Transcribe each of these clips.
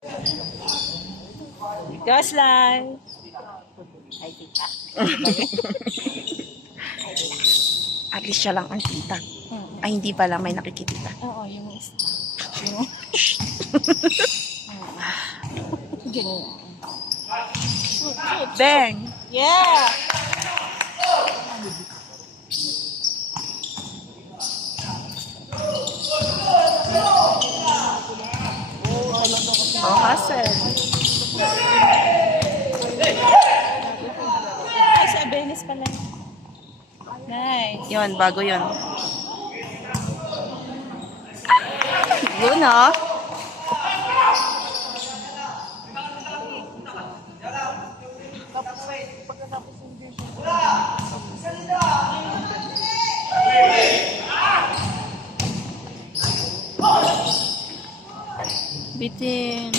Gosh, live. Ay, tita. At least siya lang ang tita. Ay, hindi pala. May nakikita. Oo, yung ganyan. Bang! Yeah! Oh, hustle. Ay, sa Venice pala. Nice. Yun, bago yun. Yun, oh. Bitin.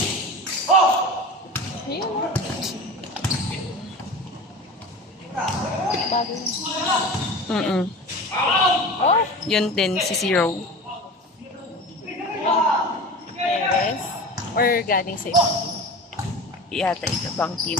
Ayun. Bago yun. Oh, Yun din, si Zero. Perez. Or galing sa Yata ibang team.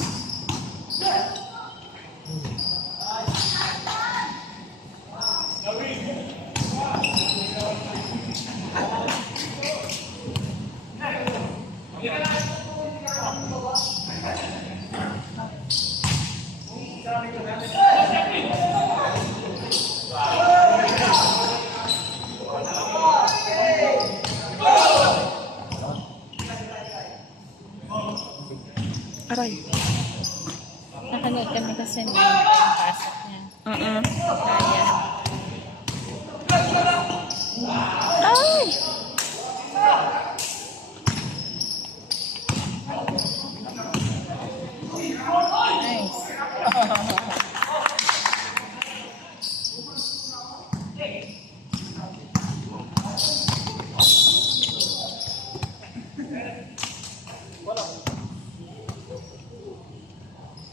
Aray. Nakanood kami kasi ng pasok niya. Kaya. Ay! Nice.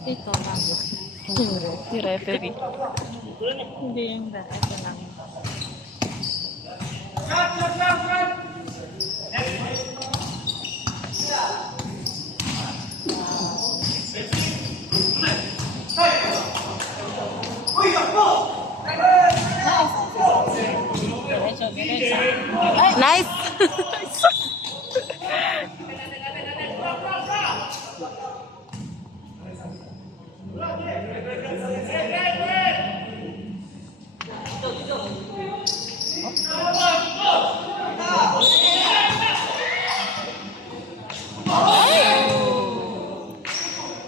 Ito bago. Si referee. Hindi yung ito lang. Nice!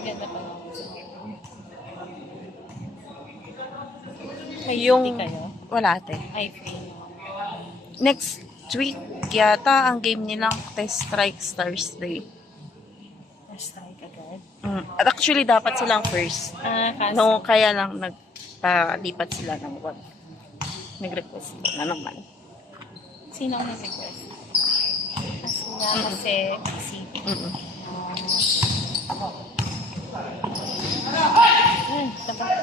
Ganda pa. Yung... Hindi kayo? Wala, ate. I feel. Next week, yata, ang game nilang Test Strike Stars Day. First strike agad. At actually, dapat silang first. Kaso. No, kaya lang nagpalipat sila ng wag. Nag-request na naman. Sino ang nag-request? Sila kasi si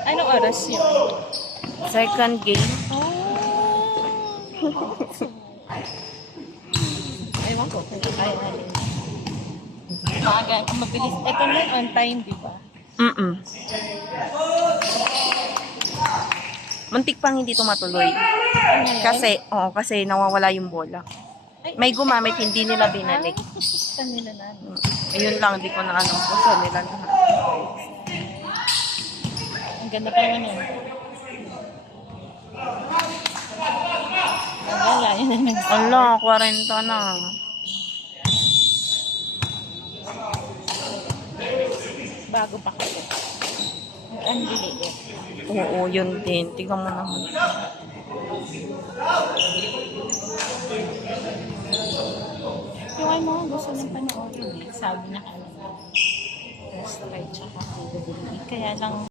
Anong oras yun? Second game. Ewan ko kung kaya natin. Maaga, mabilis. Ito na on time, di ba? Muntik pang hindi to matuloy. Kasi nawawala yung bola. May gumamit, hindi nila binalik. Saan nila na? Ayun lang, hindi ko na alam kung saan nila na. Ang ganda pa naman yun. Wala, yun naman. Ala, 40 na. Bago pa kasi. Ang dili. Oo, yun din. Tingnan mo naman. Yung ay mga gusto ng panoorin eh. Sabi niya kanina. First try tsaka kaya lang